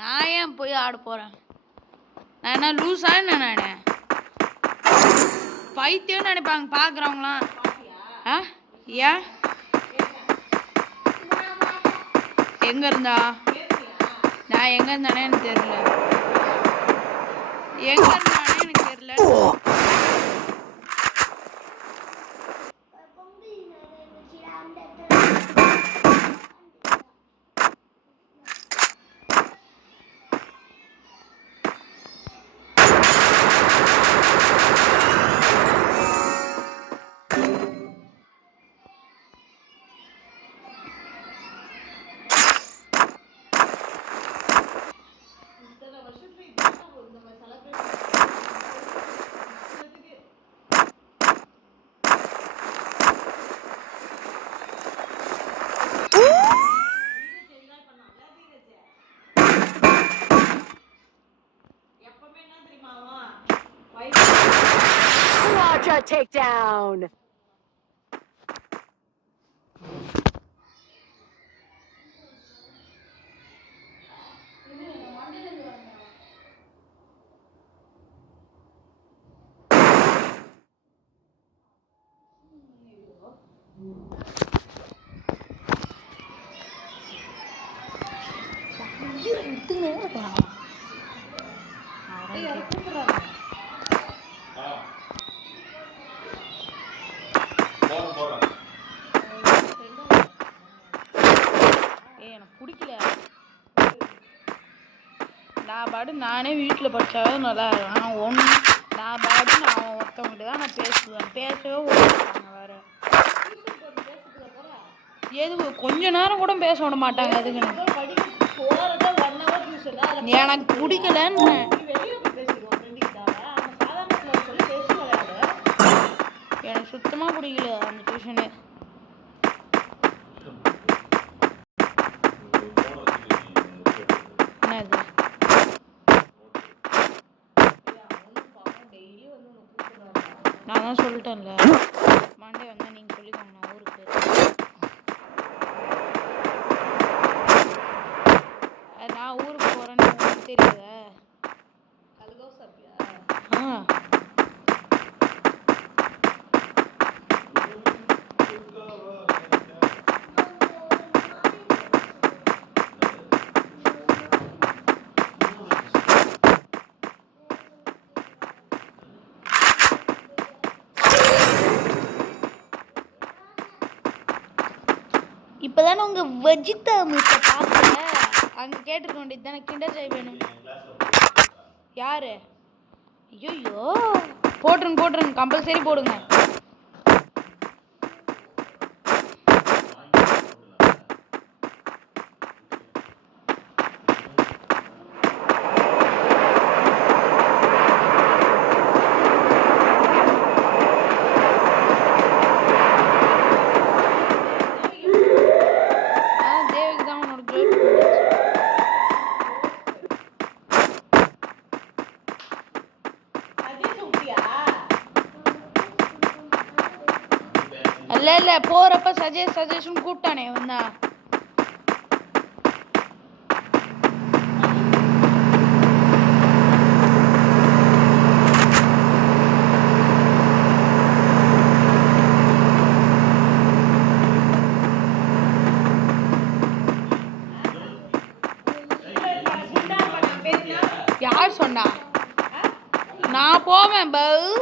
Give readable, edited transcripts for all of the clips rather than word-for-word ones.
நான் ஏன் போய் ஆட போகிறேன்? நான் என்ன லூஸா என்ன? நான் பைத்தியம் நினைப்பாங்க பார்க்குறவங்களாம். ஏன் எங்கே இருந்தா? நான் எங்கே இருந்தானே எனக்கு தெரியல. எங்கே இருந்தானே எனக்கு தெரியல. Quadra takedown. எனக்கு பிடிக்கல. நான் பாடு நானே வீட்டில் படித்தாவே நல்லா இருக்கும். ஆனால் நான் பாடு நான் ஒருத்தவங்கிட்ட தான் நான் பேசுவேன். பேசவே விடுவாங்க வேறு. எது கொஞ்ச நேரம் கூட பேச விட மாட்டாங்க. அதுக்குன்னு எனக்கு பிடிக்கலன்னு. எனக்கு சுத்தமாக பிடிக்கல அந்த டியூஷனு. என்னது நான் தான் சொல்லிட்டேன்ல, மண்டே வந்தால் நீங்கள் சொல்லிக்கோங்க. நான் ஊருக்கு நான் ஊருக்கு போகிறேன்னு உங்களுக்கு தெரியாதா? இப்போதானே உங்கள் வஜிதா மிஸ்ஸை பார்க்கல, அங்கே கேட்டுருக்க வேண்டியது தானே கிண்டர் ஜாய் வேணும். யார்? ஐயோ போட்டுருங்க கம்பல்சரி போடுங்க. இல்லை போகிறப்ப சஜஷன் கூப்பிட்டானே வந்தா. யார் சொன்னா? நான் போவேன் பவு.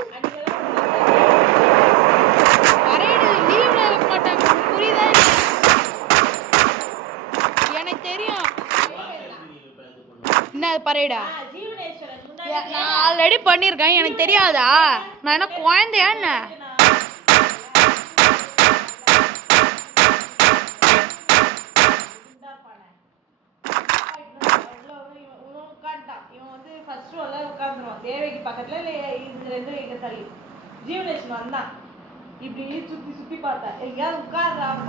எனக்கு தெரியும். என்ன பரேடா? நான் ஆல்ரெடி பண்ணியிருக்கேன். எனக்கு தெரியாதா? நான் என்ன குழந்தையா என்ன? தேவைக்கு பக்கத்துல இந்த ரெண்டு எங்க தள்ளி ஜீவனேஷன் வந்தான். இப்படி சுத்தி சுத்தி பார்த்தா எங்கேயாவது உட்கார்றாங்க.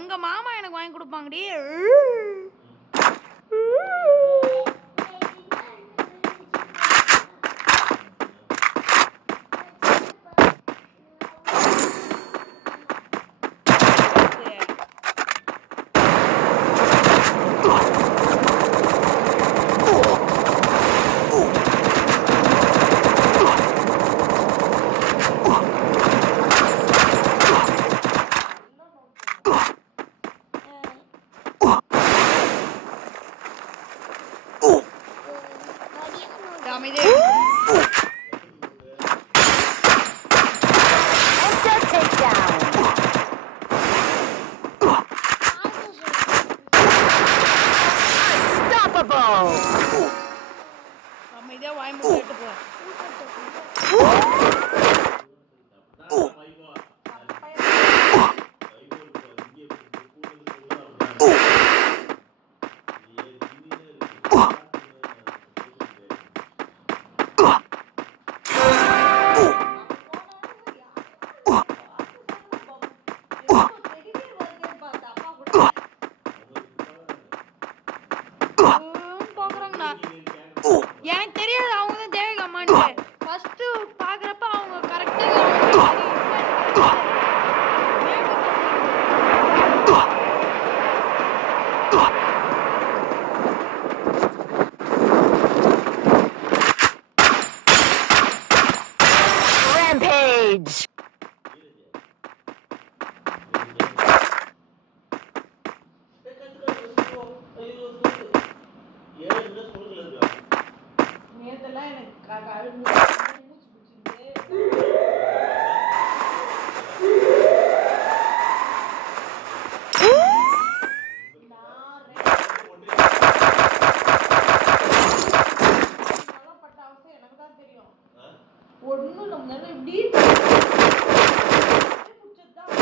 அங்க மாமா எனக்கு வாங்கி கொடுப்பாங்கடி. அமைதியா வாய் மூடிட்டு போ. எனக்கு தெரியாது அவங்க தான் தேவகா அம்மான்ட்டு. ஃபர்ஸ்ட் பாக்குறப்ப அவங்க கரெக்டா Rampage. நேத்தெல்லாம் எனக்கு அழுது மூச்சு பிடிச்சிருக்கு. பட்ட அவசியம் எனக்கு தான் தெரியும். ஒன்றும் நம்ம இப்படி பிடிச்சதுதான்.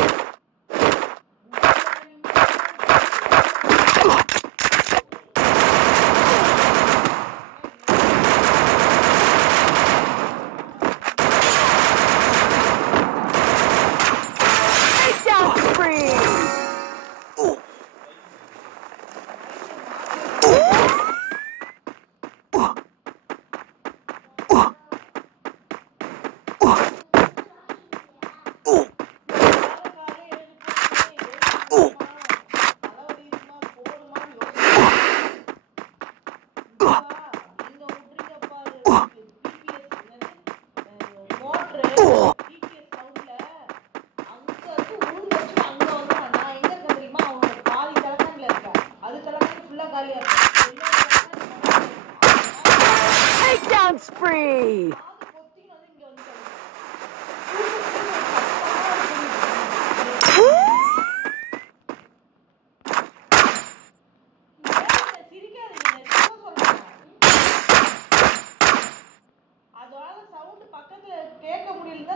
Takedown spree.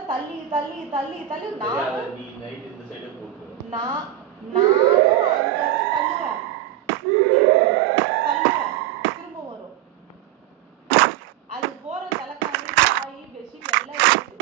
தள்ளி தள்ளி தள்ளி தள்ளி நானும் திரும்ப வரும். அது போற தலைக்காணி காய் பெட்ஷீட் எல்லாம் இருக்கு.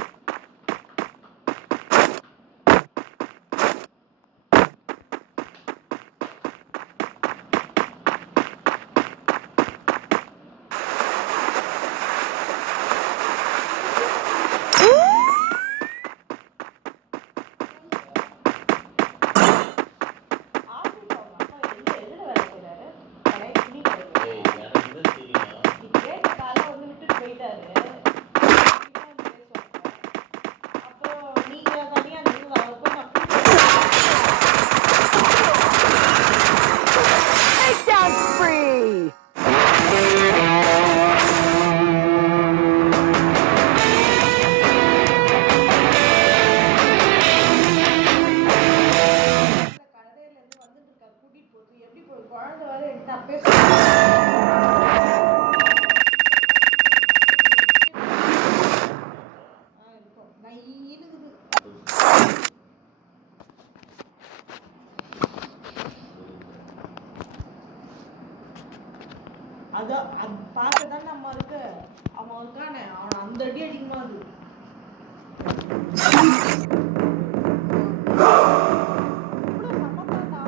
அதான் பார்த்ததான் நம்ம இருக்கு. அவன் இருக்கானே அவன் அந்த அடி அடிக்குமா அது இவ்வளோ சமத்தாண்டா.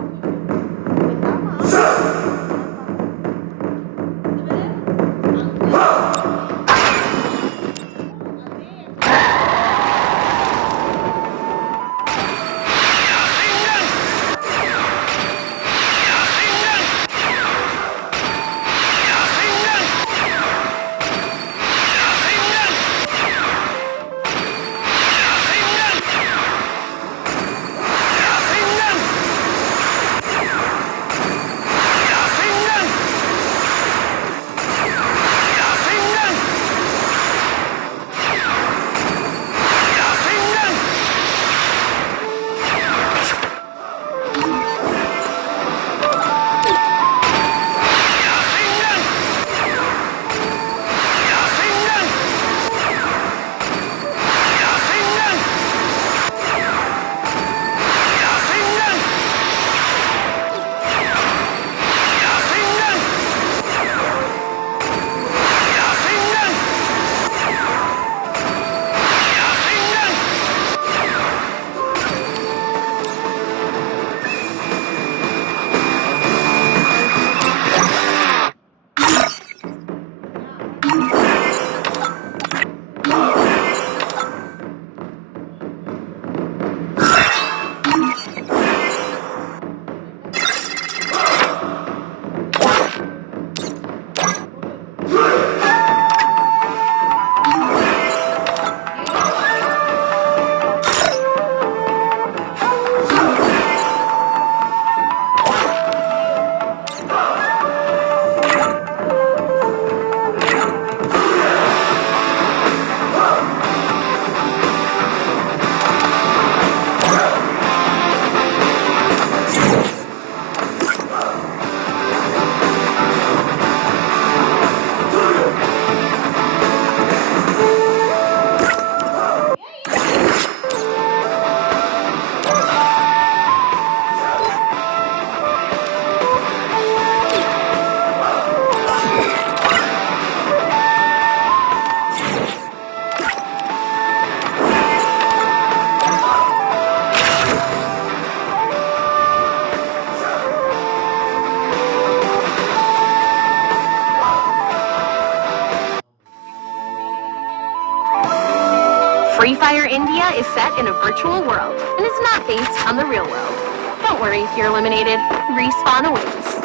Free Fire India is set in a virtual world and is not based on the real world. Don't worry if you're eliminated. Respawn awaits.